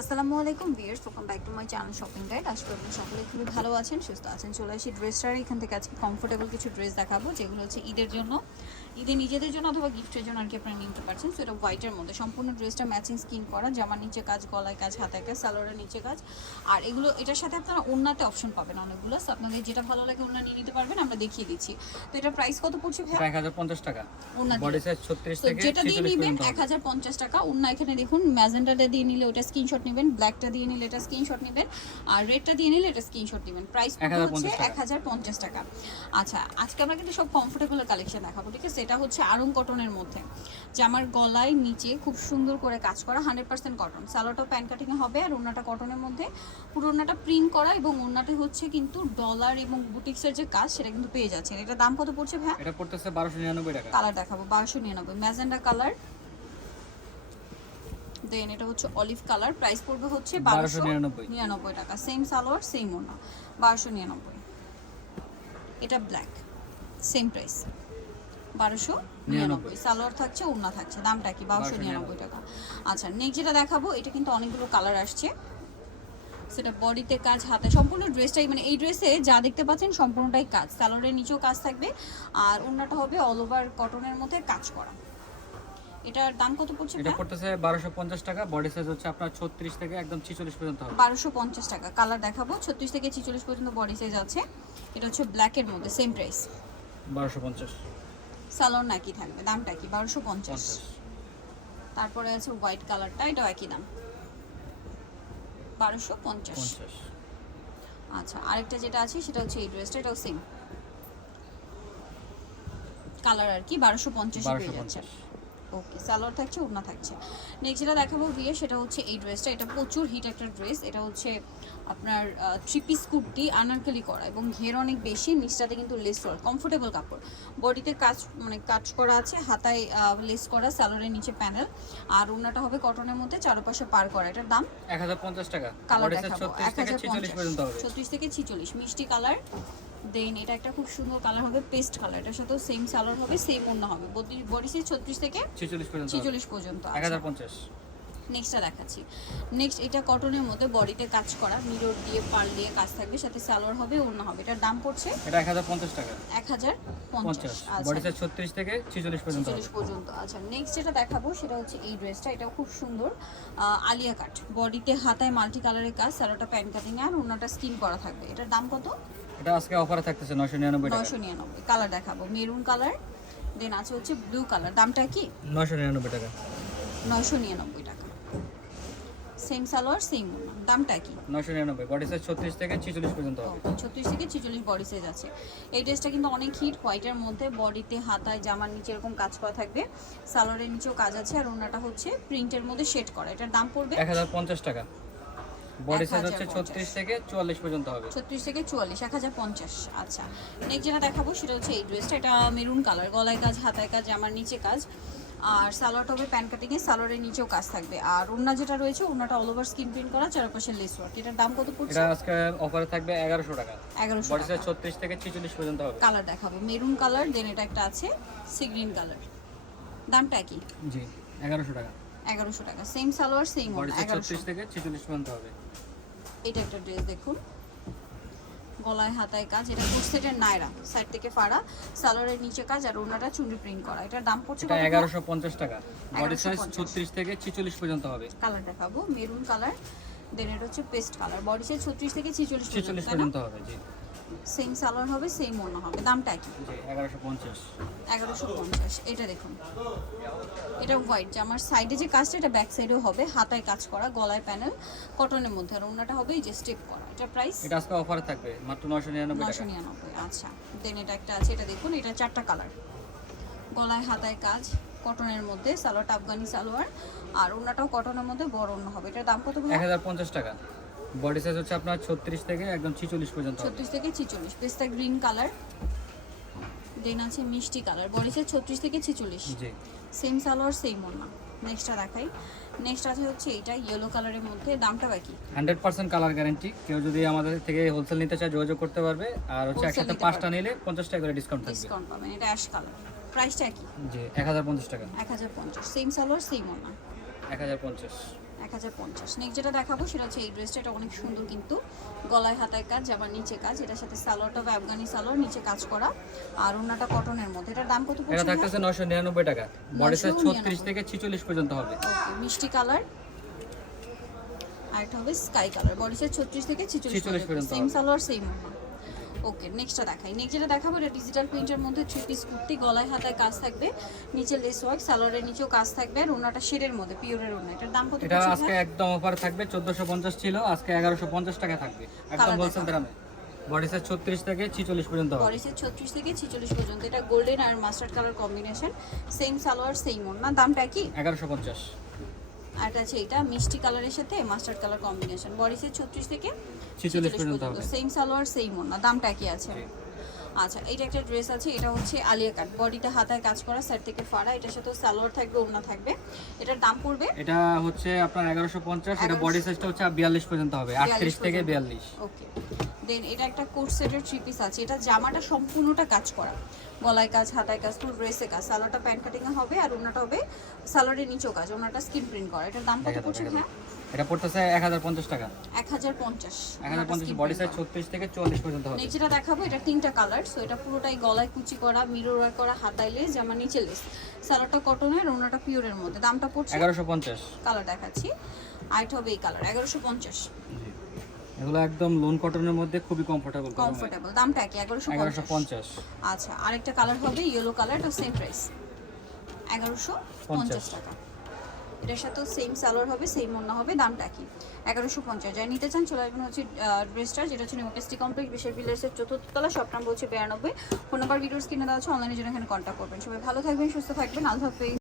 আসসালামু আলাইকুম viewers welcome back to my channel shopping guide আজকে আপনি সকলে খুবই ভালো আছেন, সুস্থ আছেন। চলে আসি ড্রেসটার এখান থেকে আজকে কমফোর্টেবল কিছু ড্রেস দেখাবো, যেগুলো হচ্ছে ঈদের জন্য। ঈদে নিজেদের জন্য অথবা গিফটের জন্য আর কি আপনারা নিতে পারছেন। সো এটা হোয়াইটের মধ্যে। সম্পূর্ণ ড্রেসটা ম্যাচিং স্কিন করা। জামার নিচে কাজ গলায় কাজ হাতায় কাজ সালোয়ারের নিচে কাজ। আর এগুলো এটার সাথে আপনারা ওন্নাতে অপশন পাবেন অনেকগুলো। সো আপনাদের যেটা ভালো লাগে ওন্না নিয়ে নিতে পারবেন আমরা দেখিয়ে দিচ্ছি। তো এটার প্রাইস কত পড়ছে ভাই এক হাজার পঞ্চাশ টাকা। ওন্না বডি সাইজ ছত্রিশ তো থেকে যেটা দিয়ে নেবেন পর্যন্ত। এক হবে। হাজার পঞ্চাশ টাকা। অন্য এখানে দেখুন ম্যাজেন্টাটা দিয়ে নিলে ওটা স্ক্রিনশট নেবেন ব্ল্যাকটা দিয়ে নিলে এটা স্ক্রিনশট নেবেন আর রেডটা দিয়ে নিলে এটা স্ক্রিনশট নেবেন। প্রাইস হচ্ছে? 1050 এক হাজার পঞ্চাশ টাকা। আচ্ছা আজকে আমরা কিন্তু সব কমফোর্টেবল কালেকশন দেখাবো ঠিক আছে? এটা হচ্ছে আরং কটনের মধ্যে জামার গলায় নিচে খুব সুন্দর করে কাজ করা হান্ড্রেড পার্সেন্ট কটন। সালোয়ারটাও প্যান কাটিং হবে আর ওনাটা কটনের মধ্যে। পুরো ওনাটা প্রিন্ট করা এবং ওনাটা হচ্ছে কিন্তু ডলার এবং বুটিক্সের যে কাজ সেটা কিন্তু পেয়ে যাচ্ছেন। এটা দাম কত পড়ছে ভাই এটা পড়তেছে বারোশো নিরানব্বই টাকা। কালার দেখাবো বারোশো নিরানব্বই। Magenta colour. দেন এটা হচ্ছে অলিভ কালার। প্রাইস পড়বে হচ্ছে বারোশো 1299 নিরানব্বই। টাকা। সেম সালোয়ার সেম ওনা বারোশো নিরানব্বই। এটা ব্ল্যাক। Same price. বারোশো নিরানব্বই। সালোয়ার থাকছে ওড়না থাকছে। দামটা কি? বারোশো নিরানব্বই। টাকা। আচ্ছা নেক্সট যেটা দেখাবো এটা কিন্তু অনেকগুলো কালার আসছে। সেটা বডিতে কাজ হাতে সম্পূর্ণ ড্রেসটাই মানে এই ড্রেসে যা দেখতে পাচ্ছেন সম্পূর্ণটাই কাজ। সালোয়ারের নিচেও কাজ থাকবে। আর ওড়নাটা হবে অল ওভার কটনের মধ্যে কাজ করা। এটার দাম কত পড়ছে এটা পড়তেছে 1250 টাকা। বডি সাইজ হচ্ছে আপনার 36 থেকে একদম 46 পর্যন্ত হবে। 1250 টাকা। কালার দেখাবো। 36 থেকে 46 পর্যন্ত বডি সাইজ আছে। এটা হচ্ছে ব্ল্যাক এর মধ্যে সেম প্রাইস 1250 স্যালোর নাকি থাকবে? দামটা কি? বারোশো পঞ্চাশ। তারপরে আছে হোয়াইট কালারটা এটাও একই দাম। বারোশো পঞ্চাশ। আচ্ছা আরেকটা যেটা আছে সেটা হচ্ছে এই ড্রেসটা এটাও সেম কালার আর কি বারোশো পঞ্চাশ পেয়ে যাচ্ছে। ওকে সালোয়ার থাকছে ওড়না থাকছে। নেক্সট যেটা দেখাবো বিয়ে সেটা হচ্ছে এই ড্রেসটা এটা প্রচুর হিট একটা ড্রেস এটা হচ্ছে আপনার থ্রি পিস কুর্তি আনারকালি করা এবং ঘের অনেক বেশি নিচটাতে কিন্তু লেস করা কমফোর্টেবল কাপড়। বডিতে কাজ মানে কাজ করা আছে হাতায় লেস করা সালোয়ারের নিচে প্যানেল আর ওড়নাটা হবে কটনের মধ্যে চারপাশে পার করা। এটার দাম? এক হাজার পঞ্চাশ টাকা। কালার দেখাবো। এক হাজার পর্যন্ত ছত্রিশ থেকে ছিচল্লিশ। মিষ্টি কালার দেন এটা একটা খুব সুন্দর কালার হবে পেস্ট কালার এটার সাথে সেম সালোয়ার হবে সেম অন্য হবে। বডি সাইজ ছত্রিশ থেকে ছেচল্লিশ পর্যন্ত ছিচল্লিশ পর্যন্ত এক হাজার পঞ্চাশ। নেক্সটটা দেখাচ্ছি। নেক্সট এটা কটনের মধ্যে বডিতে কাজ করা মিরর দিয়ে পাল দিয়ে কাজ থাকবে সাথে সালোয়ার হবে অন্য হবে। এটার দাম পড়ছে এটা এক হাজার পঞ্চাশ টাকা। এক হাজার পঞ্চাশ। পঞ্চাশ। বডি আচ্ছা। সাইজ ছত্রিশ থেকে ছিচল্লিশ পর্যন্ত হবে চল্লিশ পর্যন্ত। আচ্ছা নেক্সট যেটা দেখাবো সেটা হচ্ছে এই ড্রেসটা এটাও খুব সুন্দর। আলিয়া কাট। বডিতে হাতায় মাল্টি কালারের কাজ সালোটা প্যান কাটিং আর অন্যটা স্কিন করা থাকবে। এটার দাম কত? এটা আজকে অফারে থাকতেছে নশো নিরানব্বই টাকা। নয়শো নিরানব্বই। কালার দেখাবো। মেরুন কালার দেন আছে হচ্ছে ব্লু কালার দামটা কি? নশো নিরানব্বই টাকা। নয়শো নিরানব্বই। টাকা সেম সালোয়ার সেম দামটা কি? নশো নিরানব্বই। বডি সাইজ ছত্রিশ থেকে ছিচল্লিশ পর্যন্ত হবে। থেকে ছিচল্লিশ বডি সাইজ আছে। এই ড্রেসটা কিন্তু অনেক হিট হোয়াইটের মধ্যে বডিতে হাতায় জামার নিচে এরকম কাজ করা থাকবে। সালোয়ারের নিচেও কাজ আছে আর ওনাটা হচ্ছে প্রিন্টের মধ্যে শেড করা। এটার দাম পড়বে এক হাজার পঞ্চাশ টাকা। বডি সাইজ হচ্ছে ছত্রিশ থেকে চুয়াল্লিশ পর্যন্ত হবে। ছত্রিশ থেকে চুয়াল্লিশ এক হাজার পঞ্চাশ। আচ্ছা নেক্সট যেটা দেখাবো সেটা হচ্ছে এই ড্রেসটা। এটা মেরুন কালার গলায় কাজ হাতায় কাজ জামার নিচে কাজ। আর সালোয়ারটা হবে প্যান কাটিংয়ে সালোয়ারের নিচেও কাজ থাকবে। আর ওড়না যেটা রয়েছে ওড়নাটা অল ওভার স্কিন প্রিন্ট করা চারপাশে লেস ওয়ার্ক এটার দাম কত পড়ছে? এটা আজকে অফারে থাকবে এগারোশো টাকা। এগারোশো বডি সাইজ ছত্রিশ থেকে ছিচল্লিশ পর্যন্ত হবে। কালার দেখাবো। মেরুন কালার দেন এটা একটা আছে সি গ্রিন কালার দামটা কি? জি এগারোশো টাকা। এগারোশো টাকা। সেম সালোয়ার সেম এগারোশো। ছত্রিশ থেকে ছিচল্লিশ পর্যন্ত হবে। এটা একটা ড্রেস দেখুন। গলায় হাতায় কাজ এটা ফুট সেটের নায়রা সাইড থেকে ফাড়া সালোয়ারের নিচে কাজ আর ওনাটা চুন্ডি প্রিন্ট করা। এটার দাম পড়ছে এটা এগারোশো পঞ্চাশ টাকা। বডি সাইজ 1150 ছত্রিশ থেকে ছিচল্লিশ পর্যন্ত হবে। কালার দেখাবো মেরুন কালার দেন এটা হচ্ছে পেস্ট কালার বডি সাইজ ছত্রিশ থেকে ছিচল্লিশ ছিচল্লিশ পর্যন্ত পর্যন্ত হবে জি। সেম সালোয়ার হবে সেম ওনা হবে। দামটা কি? জি এগারোশো পঞ্চাশ। এগারোশো পঞ্চাশ এটা দেখুন। এটা হোয়াইট জামার সাইডে যে কাজটা এটা ব্যাক সাইডেও হবে। হাতায় কাজ করা গলায় প্যানেল কটনের মধ্যে। আর ওনাটা হবে এই যে স্টেপ করা। এটা প্রাইস এটা আজকে অফারে থাকবে মাত্র নশো নিরানব্বই নশো টাকা নিরানব্বই আচ্ছা। দেন এটা একটা আছে এটা দেখুন এটা চারটা কালার গলায় হাতায় কাজ কটনের মধ্যে সালোয়ারটা আফগানি সালোয়ার আর ওনাটাও কটনের মধ্যে বড় অন্য হবে। এটার দাম কত এক হাজার পঞ্চাশ টাকা। বডি সাইজ হচ্ছে আপনার ছত্রিশ থেকে একদম ছিচল্লিশ পর্যন্ত হবে। ছত্রিশ থেকে ছিচল্লিশ। পেস্তা গ্রিন কালার দেন আছে মিষ্টি কালার বডি সাইজ ছত্রিশ থেকে ছিচল্লিশ। জি। সেম সালোয়ার সেম ওনা নেক্সটটা দেখাই। নেক্সট আছে হচ্ছে এটা ইয়েলো কালারের মধ্যে। দামটা বাকি হান্ড্রেড পার্সেন্ট কালার গ্যারেন্টি কেউ যদি আমাদের থেকে হোলসেল নিতে চায় যোগাযোগ করতে পারবে। আর হচ্ছে একসাথে পাঁচটা নিলে পঞ্চাশ টাকা করে ডিসকাউন্ট থাকবে। ডিসকাউন্ট পাবেন। এটা অ্যাশ কালার প্রাইসটা কি? জি এক হাজার পঞ্চাশ টাকা। এক হাজার পঞ্চাশ। সেম সালোয়ার সেম ওনা এক হাজার পঞ্চাশ। এক হাজার পঞ্চাশ। নেক্সট যেটা দেখাবো সেটা হচ্ছে এই ড্রেসটা এটা অনেক সুন্দর কিন্তু। গলায় হাতায় কাজ আবার নিচে কাজ। এটার সাথে সালোয়ারটা আফগানি সালোয়ার নিচে কাজ করা। আর ওনাটা কটনের মধ্যে। এটার দাম কত এটা থাকতেছে নশো নিরানব্বই টাকা। বডি সাইজ 999 থেকে ছিচল্লিশ পর্যন্ত হবে। মিষ্টি কালার। আর এটা হবে স্কাই কালার। বডি সাইজ ছত্রিশ থেকে 46 ছিচল্লিশ পর্যন্ত সেম সালোয়ার সেম ওকে নেক্সটটা দেখাই। নেক্সট যেটা দেখাবো এটা ডিজিটাল প্রিন্টের মধ্যে থ্রি পিস কুর্তি গলায় হাতায় কাজ থাকবে নিচে লেস ওয়ার্ক সালোয়ারের নিচেও কাজ থাকবে আর ওনাটা শেডের মধ্যে পিওরের ওনা এটার দাম কত এটা আজকে একদম অফার থাকবে চোদ্দোশো পঞ্চাশ ছিল আজকে এগারোশো পঞ্চাশ টাকা থাকবে। একদম হোলসেল দামে। বডি সাইজ ছত্রিশ থেকে ছিচল্লিশ পর্যন্ত হবে। বডি সাইজ ছত্রিশ থেকে ছিচল্লিশ পর্যন্ত। এটা গোল্ডেন আর mustard colour combination same salwar same ওনা দামটা কি? এগারোশো পঞ্চাশ। আর এটা আছে এটা মিষ্টি কালারের সাথে mustard colour combination body size ছত্রিশ থেকে ছিচল্লিশ পর্যন্ত সেম সালোয়ার সেম ওনা দামটা কি আছে। আচ্ছা এটা একটা ড্রেস আছে এটা হচ্ছে আলিয়া কাট। বডিটা হাতায় কাজ করা সাইড থেকে ফাড়া এটার সাথে সালোয়ার থাকবে ওড়না থাকবে। এটার দাম পড়বে এটা হচ্ছে আপনার এগারোশো পঞ্চাশ এটা বডি সাইজটা হচ্ছে বিয়াল্লিশ পর্যন্ত হবে আটত্রিশ থেকে বিয়াল্লিশ। ওকে দেন এটা একটা কোট সেটের থ্রি পিস আছে। এটা জামাটা সম্পূর্ণটা কাজ করা। গলায় কাজ হাতায় কাজ ফুল ড্রেসে কাজ। সালোয়ারটা প্যান্ট কাটিং হবে আর ওনাটা হবে সালোয়ারের নিচেও কাজ। ওনাটা স্কিন প্রিন্ট করা। এটার দাম কত পড়ছে হ্যাঁ এটা পড়তেছে এক হাজার পঞ্চাশ টাকা। এক হাজার পঞ্চাশ। এক হাজার পঞ্চাশ বডি সাইজ ছত্রিশ থেকে চুয়াল্লিশ পর্যন্ত হবে। যেটা দেখাবো এটা তিনটা কালার সো এটা পুরোটাই গলায় কুচি করা মিরর করা হাতায় লেস জামা নিচে লেস সালোয়ারটা কটনের ওনাটা পিওরের মধ্যে। দামটা পড়ছে এগারোশো পঞ্চাশ। কালার দেখাচ্ছি। আর এটা হবে এই কালার এগারোশো পঞ্চাশ। এগুলো একদম লোন কটনের মধ্যে খুবই কমফোর্টেবল কমফোর্টেবল দামটা কি? এগারোশো এগারোশো পঞ্চাশ। পঞ্চাশ আচ্ছা আরেকটা কালার হবে ইয়েলো কালার এটা সেম প্রাইস এগারোশো পঞ্চাশ টাকা। এটার সাথেও সেম সালোয়ার হবে সেম অন্য হবে দামটা কি? এগারোশো পঞ্চাশ। যাই নিতে চান চলে আসবেন হচ্ছে ড্রেসটা যেটা হচ্ছে নিউকেস্টি কমপ্লেক্স বিশেষ বিল্ডার্সের চতুর্থ তলা সব নাম বলছে বিরানব্বই। ফোন নাম্বার ভিডিওস কিনে দেওয়া আছে অনলাইনে জন্য এখানে কন্ট্যাক্ট করবেন। সবাই ভালো থাকবেন সুস্থ থাকবেন আল্লাহ হাফেজ।